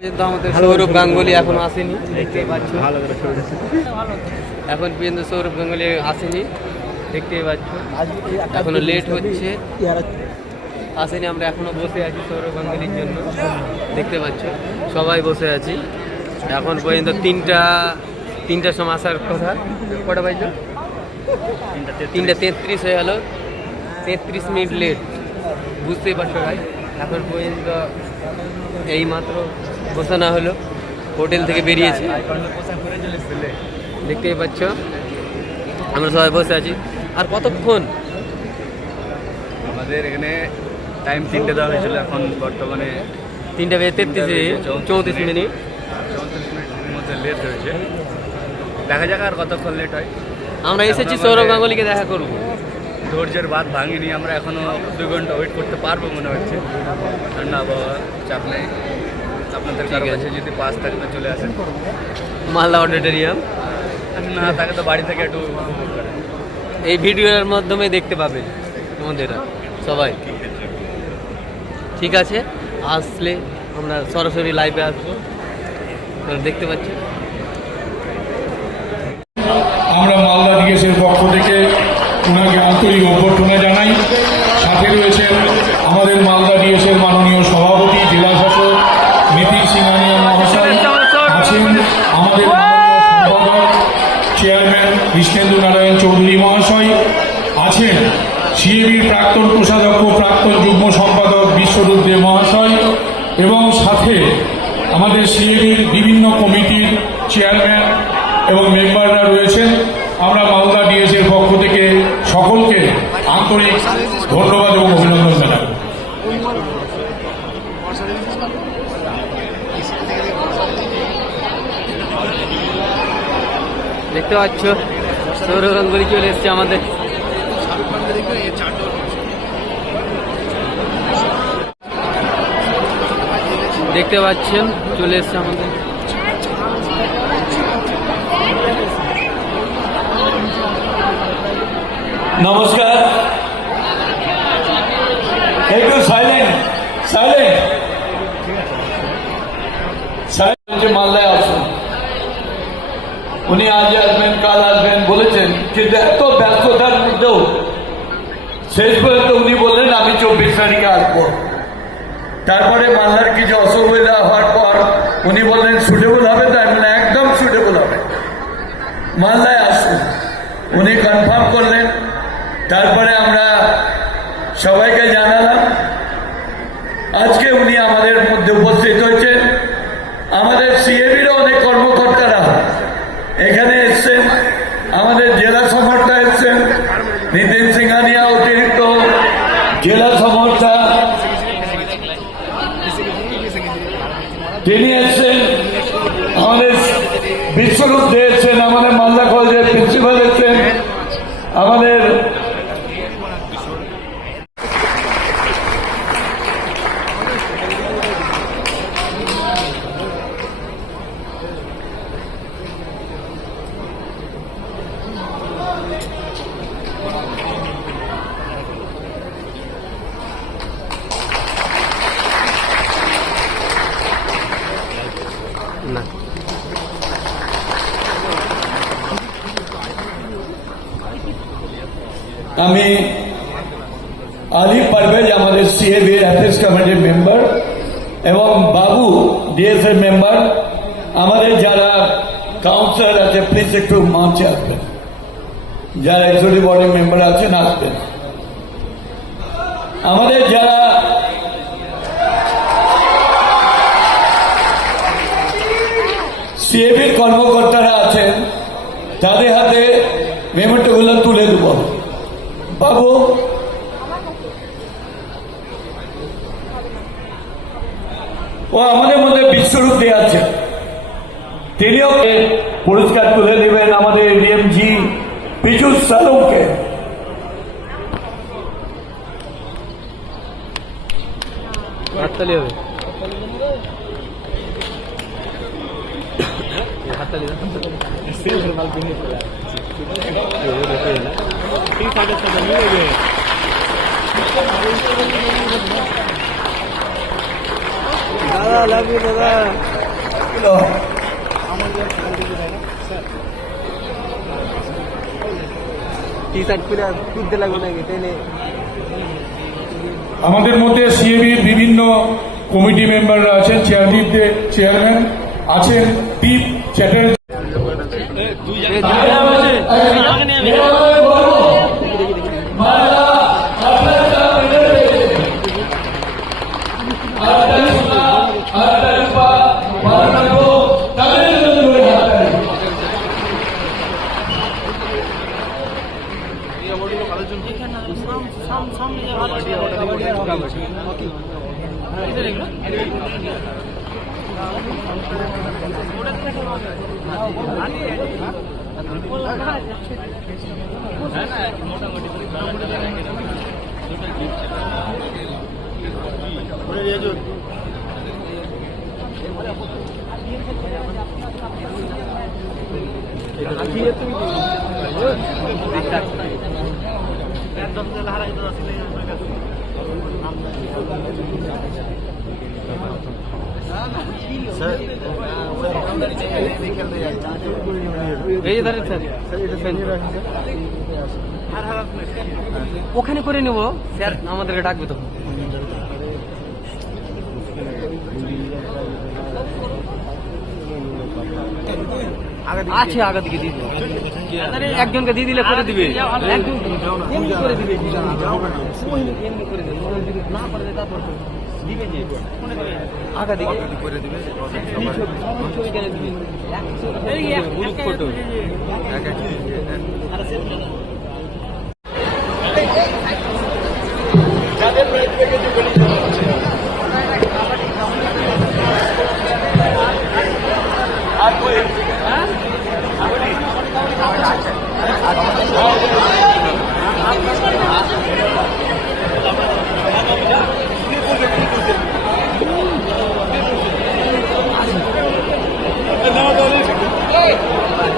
পর্যন্ত আমাদের সৌরভ গাঙ্গুলি এখনও আসেনি। দেখতেই পাচ্ছ। এখন পর্যন্ত সৌরভ গাঙ্গুলি আসেনি। দেখতেই পাচ্ছ। এখনও লেট হচ্ছে। আসেনি আমরা এখনও বসে আছি সৌরভ গাঙ্গুলির জন্য। দেখতে পাচ্ছ। সবাই বসে আছি। এখন পর্যন্ত তিনটা তিনটার সময় আসার কথা। কটা বাজলো? তিনটা তেত্রিশ। হয়ে গেল। তেত্রিশ মিনিট লেট বুঝতেই পারছ ভাই এখন পর্যন্ত এই মাত্র ঘোষণা হলো হোটেল থেকে বেরিয়েছে। দেখতেই পাচ্ছ আমরা সবাই বসে আছি। আর কতক্ষণ? আমাদের এখানে টাইম তিনটে দেওয়া হয়েছিল এখন বর্তমানে তিনটা বেজে তেত্রিশে চৌত্রিশ মিনিট। চৌত্রিশ মিনিটের মধ্যে লেট হয়েছে। দেখা যাক আর কতক্ষণ লেট হয়। আমরা এসেছি সৌরভ গাঙ্গুলিকে দেখা করব। ধৈর্যের বাদ ভাঙিনি আমরা এখনও দু ঘণ্টা ওয়েট করতে পারব মনে হচ্ছে। ঠান্ডা আবহাওয়া চাপ নেই। আপনাদের কারও ঠিক আছে। কাছে যদি পাস থাকে তো চলে আসেন মালদা অডিটোরিয়াম। না থাকে তো বাড়ি থেকে একটু উপভোগ করেন এই ভিডিওর মাধ্যমে দেখতে পাবে তোমাদের সবাই। ঠিক আছে? আসলে আমরা সরাসরি লাইভে আসব। দেখতে পাচ্ছ? আমরা মালদা ডিএসের পক্ষ থেকে ওনাকে আন্তরিক অভ্যর্থনা জানাই। সাথে রয়েছেন কৃষ্ণেন্দু নারায়ণ চৌধুরী মহাশয় আছেন। সিএবির প্রাক্তন কোষাধ্যক্ষ, প্রাক্তন যুগ্ম সম্পাদক বিশ্বরূপ মহাশয় এবং সাথে আমাদের সিএবির বিভিন্ন কমিটির চেয়ারম্যান এবং মেম্বাররা রয়েছেন। আমরা মালদা ডিএসের পক্ষ থেকে সকলকে আন্তরিক ধন্যবাদ এবং অভিনন্দন জানাই দেখতে পাচ্ছ? সৌরভ গাঙ্গুলি চলে এসছে আমাদের। দেখতে পাচ্ছেন, চলে এসছে আমাদের। নমস্কার। একটু সাইলেন্ট সাইলেন্ট মালদায় আসুন উনি আজ আসবেন কাল আসবেন বলেছেন কিন্তু এত ব্যস্ততার মধ্যেও শেষ পর্যন্ত উনি বললেন আমি চব্বিশ তারিখে আসব। তারপরে মালদার কিছু অসুবিধা হওয়ার পর উনি বললেন সুটেবল হবে তাই বললাম, একদম সুটেবল হবে। মালদায় আসুন। উনি কনফার্ম করলেন। তারপরে আমরা সবাইকে জানালাম। আজকে উনি আমাদের মধ্যে উপস্থিত হয়েছেন আমাদের সিএবির অনেক কর্মকর্তারা এখানে এসছেন আমাদের জেলা সমর্থা এসছেন নিতিন সিংহানিয়া অতিরিক্ত জেলা সমর্থা তিনি এসছেন আমাদের বিশ্বরূপ দিয়েছেন আমাদের মালদা কলেজের প্রিন্সিপাল। আমি আলিফ পারভেজ আমাদের সিএবি অ্যাফেয়ার্স কমিটির মেম্বার এবং বাবু ডিএসএ মেম্বার আমাদের যারা কাউন্সিলর আছে প্লিজ একটু মঞ্চে আসবেন। যারা এক্সিকিউটিভ বডির মেম্বার আছেন, আসবেন। আমাদের যারা সিএবির কর্মকর্তারা আছেন, তাদের হাতে দেব বাবু। ও আমাদের মধ্যে বিশ্বরূপ দিয়ে আছে। তিনিও পুরস্কার তুলে দেবেন আমাদের ডিএমজি পিজু সালুমকে। হাততালি হবে। দাদা ইউ দাদা টি শার্ট পরে লাগবে নাকি আমাদের মধ্যে সিএবির বিভিন্ন কমিটি মেম্বাররা আছেন চেয়ারম্যানদের চেয়ারম্যান আছেন দীপ చెట్టు এই যে দাঁড়িয়ে স্যার ওখানে করে নেব স্যার আমাদেরকে ডাকবে তো আছে আগা দিয়ে দিবে একজনকে দিয়ে দিলে করে দিবে করে দিবে গ্রুপ ফটো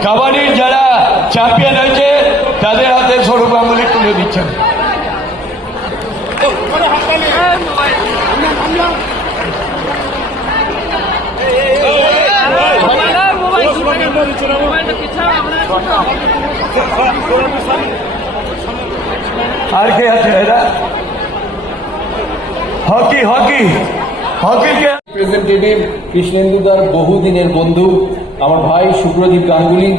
কাবাডির যারা চ্যাম্পিয়ন হয়েছে তাদের হাতে সৌরভ গাঙ্গুলি তুলে দিচ্ছেন আর কে আছে এরা হকি হকি হকি রিপ্রেজেন্টেটিভ কৃষ্ণেন্দুদার বহুদিনের বন্ধু, আমার ভাই সুব্রদীপ গাঙ্গুলি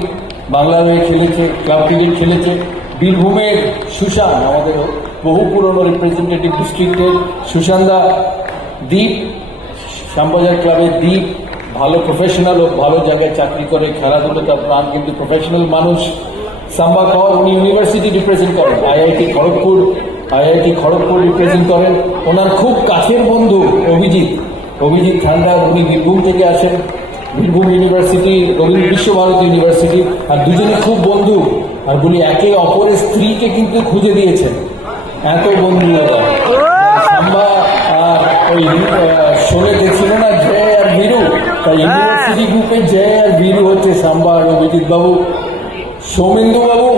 বাংলার হয়ে খেলেছে ক্লাব ক্রিকেট খেলেছে, বীরভূমের সুশান, আমাদের বহু পুরনো রিপ্রেজেন্টেটিভ ডিস্ট্রিক্টের সুশানদা দ্বীপ শ্যামবাজার ক্লাবের দ্বীপ ভালো প্রফেশনাল ও ভালো জায়গায় চাকরি করে খেলাধুলো তার প্রাণ কিন্তু প্রফেশনাল মানুষ। সাম্বা কর উনি ইউনিভার্সিটি রিপ্রেজেন্ট করেন IIT Kharagpur IIT Kharagpur represent করেন। ওনার খুব কাছের বন্ধু অভিজিৎ। অভিজিৎ ঠান্ডা উনি বীরভূম থেকে আসেন। বীরভূম ইউনিভার্সিটি রবীন্দ্র বিশ্বভারতী ইউনিভার্সিটি আর দুজনে খুব বন্ধু। আর বলি একে অপরের স্ত্রীকে কিন্তু খুঁজে দিয়েছেন। এত বন্ধু সাম্বা আর ওই শোলে দেখছিল না জয় আর বীরু তাই ইউনিভার্সিটি গ্রুপে জয় আর বীরু হচ্ছে সাম্বা আর অভিজিৎ বাবু। সৌমেন্দু বাবু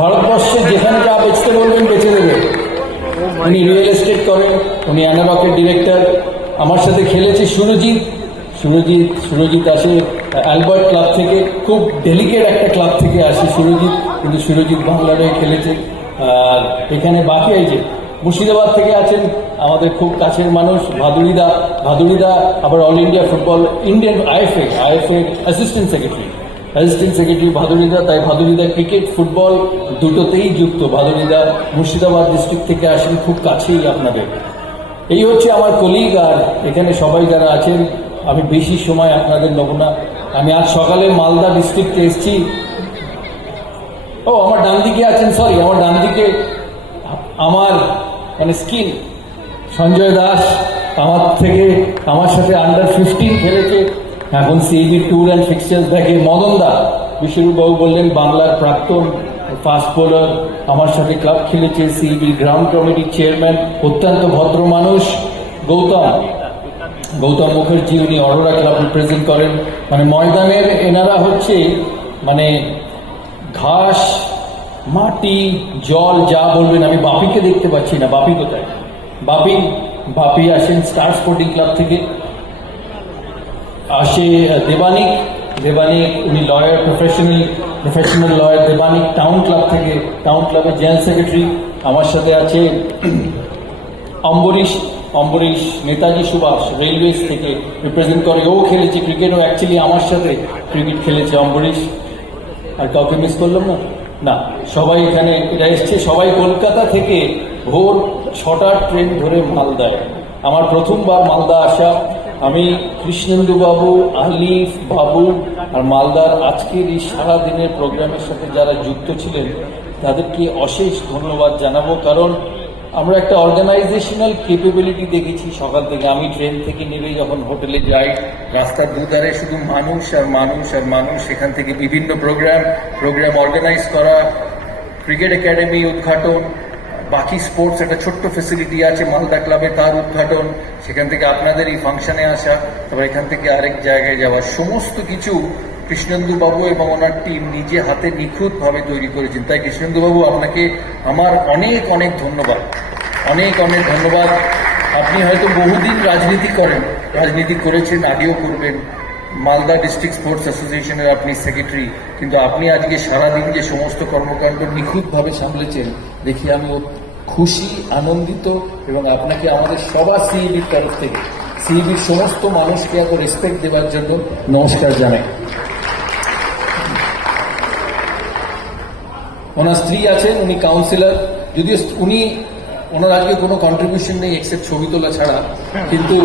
ভারতবর্ষে যেখানে যা বেচতে বলবেন বেচে দেবে। উনি রিয়েল এস্টেট করেন, উনি অ্যানাবাকের ডিরেক্টর আমার সাথে খেলেছে সুরজিৎ। সুরজিৎ সুরজিৎ আসে অ্যালবার্ট ক্লাব থেকে। খুব ডেলিকেট একটা ক্লাব থেকে আসে সুরজিৎ, কিন্তু সুরজিৎ হয়ে খেলেছে। আর এখানে বাকি যে মুর্শিদাবাদ থেকে আছেন আমাদের খুব কাছের মানুষ ভাদুরিদা ভাদুরিদা আবার all India football Indian IFA IFA assistant secretary assistant secretary ভাদুরিদা, তাই ভাদুরিদা ক্রিকেট, ফুটবল দুটোতেই যুক্ত। ভাদুরিদা মুর্শিদাবাদ ডিস্ট্রিক্ট থেকে আসেন, খুব কাছেই আপনাদের। এই হচ্ছে আমার কলিগ আর এখানে সবাই যারা আছেন, আমি বেশি সময় আপনাদের নেব না। আমি আজ সকালে মালদা ডিস্ট্রিক্টে এসেছি। ও, আমার ডান দিকে আছেন সরি আমার ডান দিকে আমার মানে স্কিন, সঞ্জয় দাস, আমার থেকে, আমার সাথে আন্ডার ফিফটিন খেলেছে। এখন সিবি ট্যুর অ্যান্ড ফিক্সচার্স দেখে মদন দা বিশ্বরূপবাবু বললেন, বাংলার প্রাক্তন ফাস্ট বোলার আমার সাথে ক্লাব খেলেছে সিবি গ্রাউন্ড কমিটির চেয়ারম্যান অত্যন্ত ভদ্র মানুষ। গৌতম গৌতম মুখার্জি, উনি অরোরা ক্লাব রিপ্রেজেন্ট করেন। মানে ময়দানের এনারা হচ্ছে মানে ঘাস, মাটি, জল, যা বলবেন, আমি বাপিকে দেখতে পাচ্ছি না, বাপি কোথায়? বাপি বাপি আসেন স্টার স্পোর্টিং ক্লাব থেকে। আসে দেবানিক দেবানিক, উনি lawyer professional professional lawyer Debanik town club থেকে টাউন ক্লাবের জেনারেল সেক্রেটারি আমার সাথে আছে। অম্বরীশ অম্বরীশ নেতাজি সুভাষ রেলওয়েজ থেকে রিপ্রেজেন্ট করে। ও খেলেছে ক্রিকেটও অ্যাকচুয়ালি আমার সাথে ক্রিকেট খেলেছে অম্বরীশ। আর কাউকে মিস করলাম না? না, সবাই এখানে, এরা এসছে সবাই কলকাতা থেকে ভোর ছটার ট্রেন ধরে মালদায়। আমার প্রথমবার মালদা আসা আমি কৃষ্ণেন্দু বাবু, আলিফ বাবু আর মালদার আজকের এই সারাদিনের প্রোগ্রামের সাথে যারা যুক্ত ছিলেন, তাদেরকে অশেষ ধন্যবাদ জানাব। কারণ আমরা একটা অর্গানাইজেশনাল কেপেবিলিটি দেখেছি সকাল থেকে। আমি ট্রেন থেকে নেমে যখন হোটেলে যাই, রাস্তার দুধারে শুধু মানুষ আর মানুষ আর মানুষ, সেখান থেকে বিভিন্ন প্রোগ্রাম প্রোগ্রাম অর্গানাইজ করা ক্রিকেট একাডেমি উদ্ঘাটন বাকি স্পোর্টস একটা ছোট্ট ফেসিলিটি আছে, মালদা ক্লাবে তার উদ্ঘাটন। সেখান থেকে আপনাদের এই ফাংশনে আসা, তারপর এখান থেকে আরেক জায়গায় যাওয়া। সমস্ত কিছু কৃষ্ণেন্দু বাবু এবং ওনার টিম নিজে হাতে নিখুঁতভাবে তৈরি করেছেন। তাই কৃষ্ণেন্দু বাবু আপনাকে আমার অনেক অনেক ধন্যবাদ। অনেক অনেক ধন্যবাদ। আপনি হয়তো বহুদিন রাজনীতি করেন, রাজনীতি করেছেন, আগেও করবেন। মালদা ডিস্ট্রিক্ট স্পোর্টস অ্যাসোসিয়েশনের আপনি সেক্রেটারি কিন্তু আপনি আজকে সারাদিন যে সমস্ত কর্মকাণ্ড নিখুঁতভাবে সামলেছেন, দেখি আমি খুশি, আনন্দিত, এবং আপনাকে আমাদের সবার সিইবির তরফ থেকে সিইবির সমস্ত মানুষকে এত রেসপেক্ট দেওয়ার জন্য নমস্কার জানাই। ওনার স্ত্রী আছেন, উনি কাউন্সিলর যদিও উনি ওনার আজকে কোনো কন্ট্রিবিউশন নেই এক্সেপ্ট ছবি তোলা ছাড়া। কিন্তু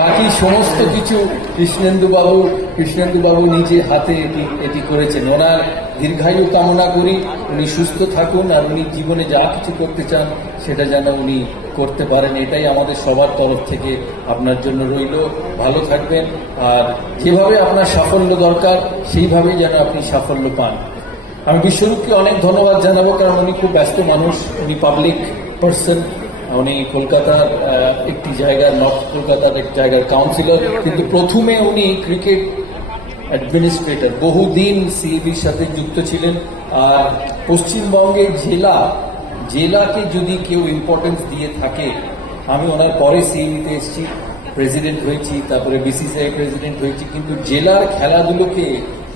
বাকি সমস্ত কিছু কৃষ্ণেন্দুবাবু কৃষ্ণেন্দুবাবু কৃষ্ণেন্দু নিজে হাতে এটি এটি করেছেন। ওনার দীর্ঘায়ু কামনা করি, উনি সুস্থ থাকুন আর উনি জীবনে যা কিছু করতে চান সেটা যেন উনি করতে পারেন। এটাই আমাদের সবার তরফ থেকে আপনার জন্য রইল। ভালো থাকবেন আর যেভাবে আপনার সাফল্য দরকার, সেইভাবেই যেন আপনি সাফল্য পান। আমি বিশ্বরূপকে অনেক ধন্যবাদ জানাব, কারণ উনি খুব ব্যস্ত মানুষ, উনি পাবলিক পার্সন উনি কলকাতার একটি জায়গার নর্থ কলকাতার এক জায়গার কাউন্সিলর কিন্তু প্রথমে উনি ক্রিকেট অ্যাডমিনিস্ট্রেটর বহুদিন সিইবির সাথে যুক্ত ছিলেন আর পশ্চিমবঙ্গে জেলা, জেলাকে যদি কেউ ইম্পর্টেন্স দিয়ে থাকে, আমি ওনার পরে সিইবিতে এসেছি প্রেসিডেন্ট হয়েছি, তারপরে বিসিসিআই প্রেসিডেন্ট হয়েছি, কিন্তু জেলার খেলাধুলোকে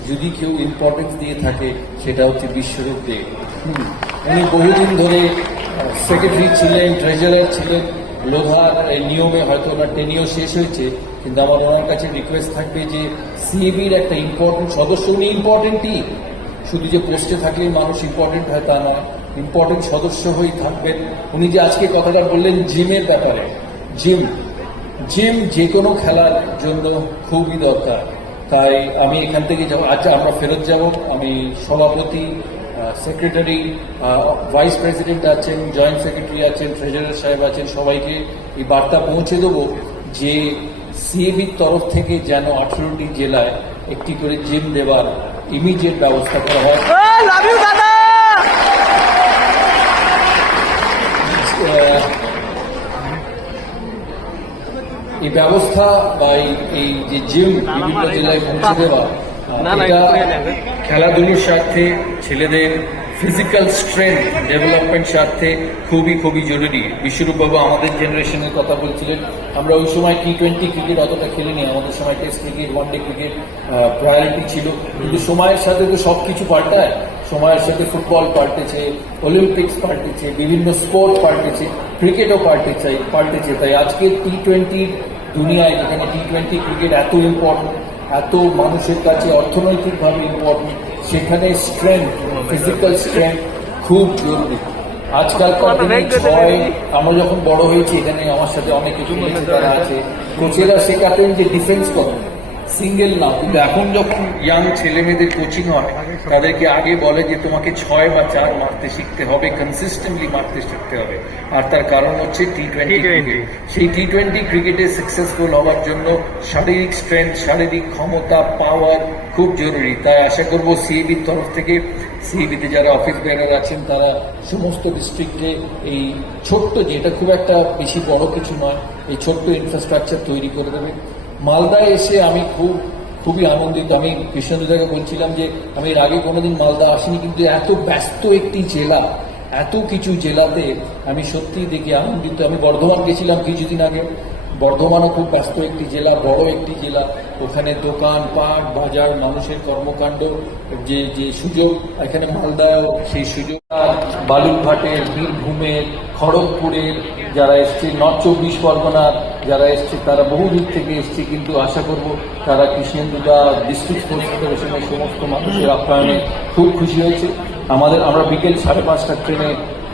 যদি কেউ ইম্পর্টেন্স দিয়ে থাকে, সেটা হচ্ছে বিশ্বরূপ দেব। উনি বহুদিন ধরে সেক্রেটারি ছিলেন ট্রেজারার ছিলেন লোধার নিয়মে হয়তো ওনার টেনিও শেষ হয়েছে, কিন্তু আমার ওনার কাছে রিকোয়েস্ট থাকবে যে সিএবির একটা ইম্পর্টেন্ট সদস্য, উনি ইম্পর্টেন্টই শুধু যে পোস্টে থাকলেই মানুষ ইম্পর্টেন্ট হয় তা নয় ইম্পর্টেন্ট সদস্য হয়েই থাকবেন। উনি যে আজকে কথাটা বললেন জিমের ব্যাপারে, জিম জিম যে কোনো খেলার জন্য খুবই দরকার। তাই আমি এখান থেকে যাব আচ্ছা আমরা ফেরত যাব, আমি সভাপতি সেক্রেটারি ভাইস প্রেসিডেন্ট আছেন জয়েন্ট সেক্রেটারি আছেন ট্রেজারার সাহেব আছেন সবাইকে এই বার্তা পৌঁছে দেবো যে সিএবির তরফ থেকে যেন আঠেরোটি জেলায় একটি করে জিম দেওয়ার ইমিডিয়েট ব্যবস্থা করা হয়। এই ব্যবস্থা বা এই- এই যে জিম বিভিন্ন জেলায় পৌঁছে দেওয়া খেলাধুলোর স্বার্থে ছেলেদের ফিজিক্যাল স্ট্রেংথ ডেভেলপমেন্ট স্বার্থে খুবই খুবই জরুরি। বিশ্বরূপবাবু আমাদের জেনারেশনের কথা বলছিলেন। আমরা ওই সময় টি টোয়েন্টি ক্রিকেট অতটা খেলিনি, আমাদের সময় test cricket one day cricket priority ছিল। কিন্তু সময়ের সাথে তো সব কিছু পাল্টায়। সময়ের সাথে ফুটবল পাল্টেছে অলিম্পিক্স পাল্টেছে, বিভিন্ন স্পোর্ট পাল্টেছে ক্রিকেটও পাল্টেছে পাল্টেছে। তাই আজকে টি টোয়েন্টির দুনিয়ায় যেখানে টি টোয়েন্টি ক্রিকেট এত ইম্পর্টেন্ট এত মানুষের কাছে অর্থনৈতিকভাবে ইম্পর্টেন্ট সেখানে স্ট্রেংথ ফিজিক্যাল স্ট্রেংথ খুব জরুরি। আজকাল দিনে ছয় আমরা যখন বড় হয়েছি এখানে আমার সাথে অনেক কিছু তারা আছে। কোচেরা শেখাতেন যে ডিফেন্স করো সিঙ্গেল না কিন্তু এখন যখন ইয়াং ছেলে মেয়েদের কোচিং হয় তাদেরকে আগে বলে যে তোমাকে ছয় বা চার মারতে শিখতে হবে কনসিস্টেন্টলি মারতে শিখতে হবে। আর তার কারণ হচ্ছে টি টোয়েন্টি ক্রিকেট সেই টি টোয়েন্টি ক্রিকেটে সাকসেসফুল হওয়ার জন্য শারীরিক স্ট্রেংথ শারীরিক ক্ষমতা পাওয়ার খুব জরুরি। তাই আশা করব সিএবির তরফ থেকে সিএবিতে যারা অফিস বেয়ারার আছেন তারা সমস্ত ডিস্ট্রিক্টে এই ছোট্ট যেটা খুব একটা বেশি বড় কিছু নয় এই ছোট্ট ইনফ্রাস্ট্রাকচার তৈরি করে দেবে। মালদায় এসে আমি খুব, খুবই আনন্দিত। আমি কৃষ্ণদাকে বলছিলাম যে, আমি এর আগে কোনোদিন মালদা আসিনি, কিন্তু এত ব্যস্ত একটি জেলা, এত কিছু জেলাতে আমি সত্যিই দেখি আনন্দিত। আমি বর্ধমান গেছিলাম কিছুদিন আগে। বর্ধমানও খুব ব্যস্ত একটি জেলা, বড় একটি জেলা। ওখানে দোকান, পাট, বাজার, মানুষের কর্মকাণ্ড, যে যে সুযোগ, এখানে মালদায় সেই সুযোগ। বালুরঘাটের, বীরভূমের, খড়গপুরের যারা এসছে নর্থ চব্বিশ পরগনার যারা এসছে তারা বহু দূর থেকে এসছে কিন্তু আশা করব তারা কৃষ্ণেন্দুদা ডিস্ট্রিক্ট স্পোর্টস ফেডারেশনের সমস্ত মানুষের আপ্যায়নে খুব খুশি হয়েছে। আমাদের আমরা বিকেল সাড়ে পাঁচটার ট্রেনে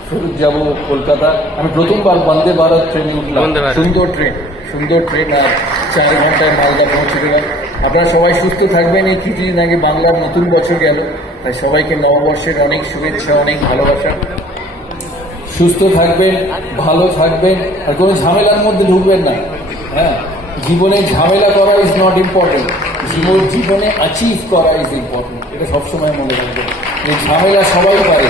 ফেরত যাব কলকাতা আমি প্রথমবার বন্দে ভারত ট্রেনে উঠলাম। সুন্দর ট্রেন সুন্দর ট্রেন আর চার ঘন্টায় মালদা পৌঁছে গেলাম। আপনারা সবাই সুস্থ থাকবেন। এই কিছুদিন আগে বাংলার নতুন বছর গেল। তাই সবাইকে নববর্ষের অনেক শুভেচ্ছা অনেক ভালোবাসা। সুস্থ থাকবেন, ভালো থাকবেন, আর কোনো ঝামেলার মধ্যে ঢুকবেন না। হ্যাঁ জীবনে ঝামেলা করা ইজ নট ইম্পর্টেন্ট জীবন, জীবনে অ্যাচিভ করা ইজ ইম্পর্টেন্ট এটা সবসময় মনে রাখবেন। যে ঝামেলা সবাই পারে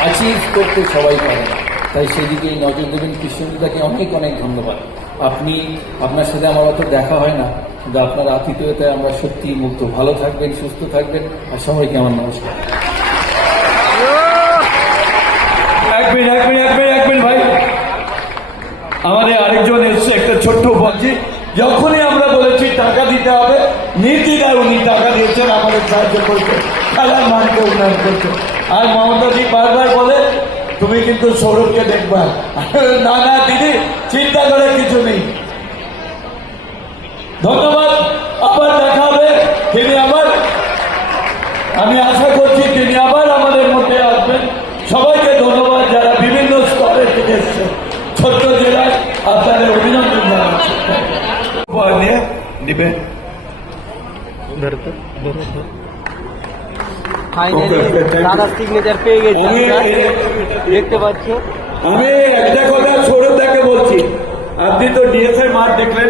অ্যাচিভ করতে সবাই পারে। তাই সেদিকে নজর দেবেন কৃষ্ণদাকে অনেক অনেক ধন্যবাদ। আপনি, আপনার সাথে আমার অত দেখা হয় না, কিন্তু আপনার আতিথেয়তায় আমরা সত্যি মুক্ত ভালো থাকবেন, সুস্থ থাকবেন, আর সবাইকে আমার নমস্কার। এক মিনিট এক মিনিট এক মিনিট এক মিনিট ভাই। আমাদের আরেকজন এসছে, একটা ছোট্ট বলছি যখনই আমরা বলেছি টাকা দিতে হবে উনি টাকা দিয়েছেন, আমাদের সাহায্য খেলার মানকে উন্নয়ন আর মমতাজি বারবার বলে, তুমি কিন্তু সৌরভকে দেখবা। না না, দিদি, চিন্তা করে কিছু নেই। ধন্যবাদ, আবার দেখা হবে। তিনি আবার আমি আশা করছি তিনি আবার আমাদের মধ্যে আসবেন সবাইকে ধন্যবাদ যারা বিভিন্ন স্তরে ছোট্ট জেলায় আপনাদের অভিনন্দন জানাচ্ছি। নিয়ে নিবেন finally Okay, okay, thank you. দাদার সিগনেচার পেয়ে গেছি দেখতে পাচ্ছ। আমি একটা কথা দাকে বলছি। আপনি তো ডিএসআই মাঠ দেখলেন।